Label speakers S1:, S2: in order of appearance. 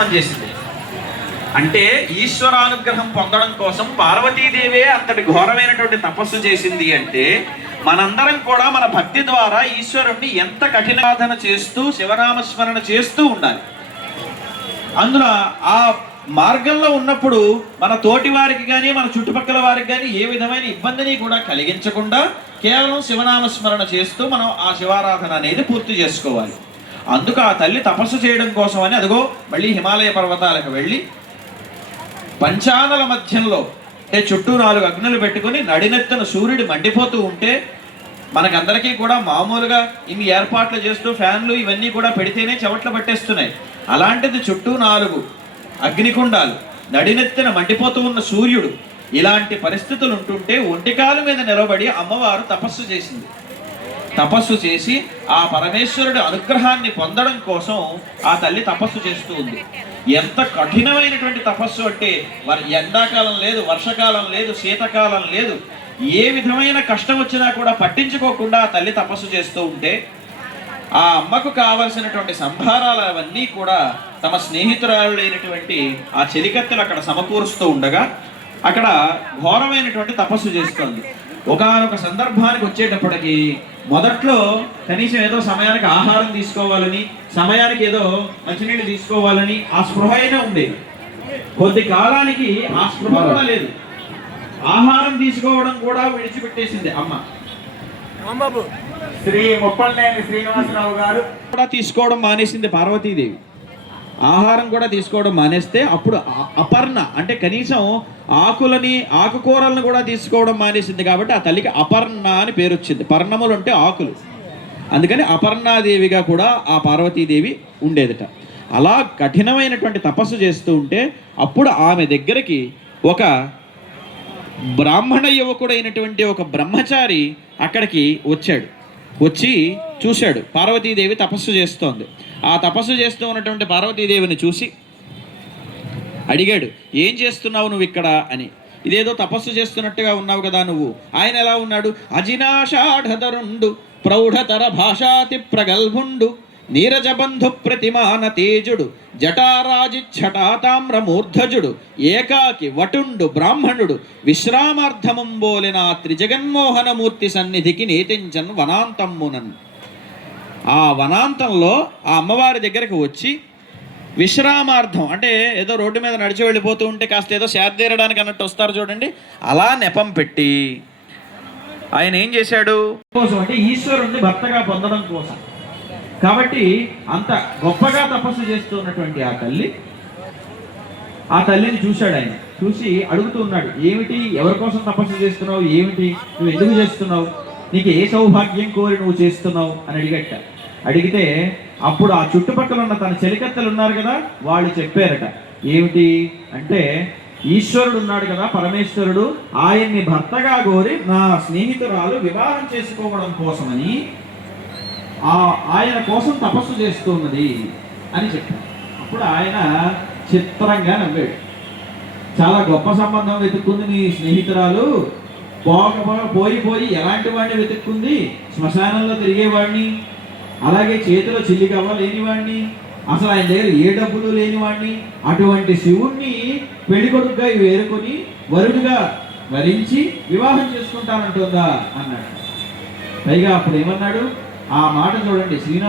S1: పనిచేసింది. అంటే ఈశ్వరానుగ్రహం పొందడం కోసం పార్వతీదేవే అంతటి ఘోరమైనటువంటి తపస్సు చేసింది అంటే మనందరం కూడా మన భక్తి ద్వారా ఈశ్వరుణ్ణి ఎంత కఠినాధన చేస్తూ శివనామస్మరణ చేస్తూ ఉండాలి. అందులో ఆ మార్గంలో ఉన్నప్పుడు మన తోటి వారికి కానీ మన చుట్టుపక్కల వారికి కానీ ఏ విధమైన ఇబ్బందిని కూడా కలిగించకుండా కేవలం శివనామస్మరణ చేస్తూ మనం ఆ శివారాధన అనేది పూర్తి చేసుకోవాలి. అందుకు ఆ తల్లి తపస్సు చేయడం కోసం అని అదిగో మళ్ళీ హిమాలయ పర్వతాలకు వెళ్ళి పంచానల మధ్యంలో అంటే చుట్టూ నాలుగు అగ్నులు పెట్టుకుని నడినెత్తన సూర్యుడు మండిపోతూ ఉంటే మనకందరికీ కూడా మామూలుగా ఇన్ని ఏర్పాట్లు చేస్తూ ఫ్యాన్లు ఇవన్నీ కూడా పెడితేనే చెవట్లు పట్టేస్తున్నాయి. అలాంటిది చుట్టూ నాలుగు అగ్నికుండాలు నడినెత్తిన మండిపోతూ ఉన్న సూర్యుడు ఇలాంటి పరిస్థితులు ఉంటుంటే ఒంటికాలు మీద నిలబడి అమ్మవారు తపస్సు చేసింది. తపస్సు చేసి ఆ పరమేశ్వరుడి అనుగ్రహాన్ని పొందడం కోసం ఆ తల్లి తపస్సు చేస్తూ ఉంది. ఎంత కఠినమైనటువంటి తపస్సు అంటే మరి ఎండాకాలం లేదు వర్షకాలం లేదు శీతకాలం లేదు ఏ విధమైన కష్టం వచ్చినా కూడా పట్టించుకోకుండా ఆ తల్లి తపస్సు చేస్తూ ఉంటే ఆ అమ్మకు కావలసినటువంటి సంభారాలు అవన్నీ కూడా తమ స్నేహితురాలైనటువంటి ఆ చెలికత్తెలు అక్కడ సమకూరుస్తూ ఉండగా అక్కడ ఘోరమైనటువంటి తపస్సు చేస్తోంది. ఒకానొక సందర్భానికి వచ్చేటప్పటికి మొదట్లో కనీసం ఏదో సమయానికి ఆహారం తీసుకోవాలని సమయానికి ఏదో మంచినీళ్ళు తీసుకోవాలని ఆ స్పృహ అయినా ఉండేది. కొద్ది కాలానికి ఆ స్పృహ కూడా లేదు. ఆహారం తీసుకోవడం కూడా విడిచిపెట్టేసింది అమ్మ.
S2: శ్రీ ముప్పలనేని శ్రీనివాసరావు గారు.
S1: కూడా తీసుకోవడం మానేసింది పార్వతీదేవి. ఆహారం కూడా తీసుకోవడం మానేస్తే అప్పుడు అపర్ణ అంటే కనీసం ఆకులని ఆకుకూరలను కూడా తీసుకోవడం మానేసింది కాబట్టి ఆ తల్లికి అపర్ణ అని పేరు వచ్చింది పర్ణములు అంటే ఆకులు. అందుకని అపర్ణాదేవిగా కూడా ఆ పార్వతీదేవి ఉండేదట. అలా కఠినమైనటువంటి తపస్సు చేస్తూ ఉంటే అప్పుడు ఆమె దగ్గరికి ఒక బ్రాహ్మణ యువకుడైనటువంటి ఒక బ్రహ్మచారి అక్కడికి వచ్చాడు. వచ్చి చూశాడు. పార్వతీదేవి తపస్సు చేస్తోంది. ఆ తపస్సు చేస్తూ ఉన్నటువంటి పార్వతీదేవిని చూసి అడిగాడు ఏం చేస్తున్నావు నువ్వు ఇక్కడ? అని. ఇదేదో తపస్సు చేస్తున్నట్టుగా ఉన్నావు కదా నువ్వు. ఆయన ఎలా ఉన్నాడు? అజినాషాఢధరుండు ప్రౌఢతర భాషాతి ప్రగల్భుండు నీరజబంధు ప్రతిమాన తేజుడు జటారాజి ఛటాతామ్రమూర్ధజుడు ఏకాకి వటుండు బ్రాహ్మణుడు విశ్రామార్థమంబోలిన త్రిజగన్మోహనమూర్తి సన్నిధికి నేతించన్ వనాంతమ్మునన్. ఆ వనాంతంలో ఆ అమ్మవారి దగ్గరకు వచ్చి విశ్రామార్థం అంటే ఏదో రోడ్డు మీద నడిచి వెళ్ళిపోతూ ఉంటే కాస్త ఏదో సేద్దీరడానికి అన్నట్టు వస్తారు చూడండి. అలా నెపం పెట్టి ఆయన ఏం చేశాడు? కోసం అంటే ఈశ్వరుణ్ణి భర్తగా పొందడం కోసం. కాబట్టి అంత గొప్పగా తపస్సు చేస్తున్నటువంటి ఆ తల్లి ఆ తల్లిని చూశాడు ఆయన. చూసి అడుగుతూ ఉన్నాడు ఏమిటి? ఎవరి కోసం తపస్సు చేస్తున్నావు? ఏమిటి? నువ్వు ఎందుకు చేస్తున్నావు? నీకు ఏ సౌభాగ్యం కోరి నువ్వు చేస్తున్నావు అని అడిగట. అడిగితే అప్పుడు ఆ చుట్టుపక్కల ఉన్న తన చెలికత్తలు ఉన్నారు కదా వాళ్ళు చెప్పారట. ఏమిటి? అంటే ఈశ్వరుడు ఉన్నాడు కదా పరమేశ్వరుడు ఆయన్ని భర్తగా కోరి నా స్నేహితురాలు వివాహం చేసుకోవడం కోసమని ఆ ఆయన కోసం తపస్సు చేస్తున్నది అని చెప్పారు అప్పుడు ఆయన చిత్రంగా నవ్వాడు. చాలా గొప్ప సంబంధం వెతుక్కుంది నీ స్నేహితురాలు. పోక పోయి పోయి ఎలాంటి వాడిని వెతుక్కుంది? శ్మశానంలో తిరిగేవాడిని. అలాగే చేతిలో చిల్లికవ్వ లేనివాడిని. అసలు ఆయన దగ్గర ఏ డబ్బులు లేనివాడిని. అటువంటి శివుణ్ణి పెళ్ళికొడుకుగా వేరుకొని వరుడుగా వరించి వివాహం చేసుకుంటానంటుందా? అన్నాడు. పైగా అప్పుడు ఏమన్నాడు? ఆ మాట చూడండి శ్రీనా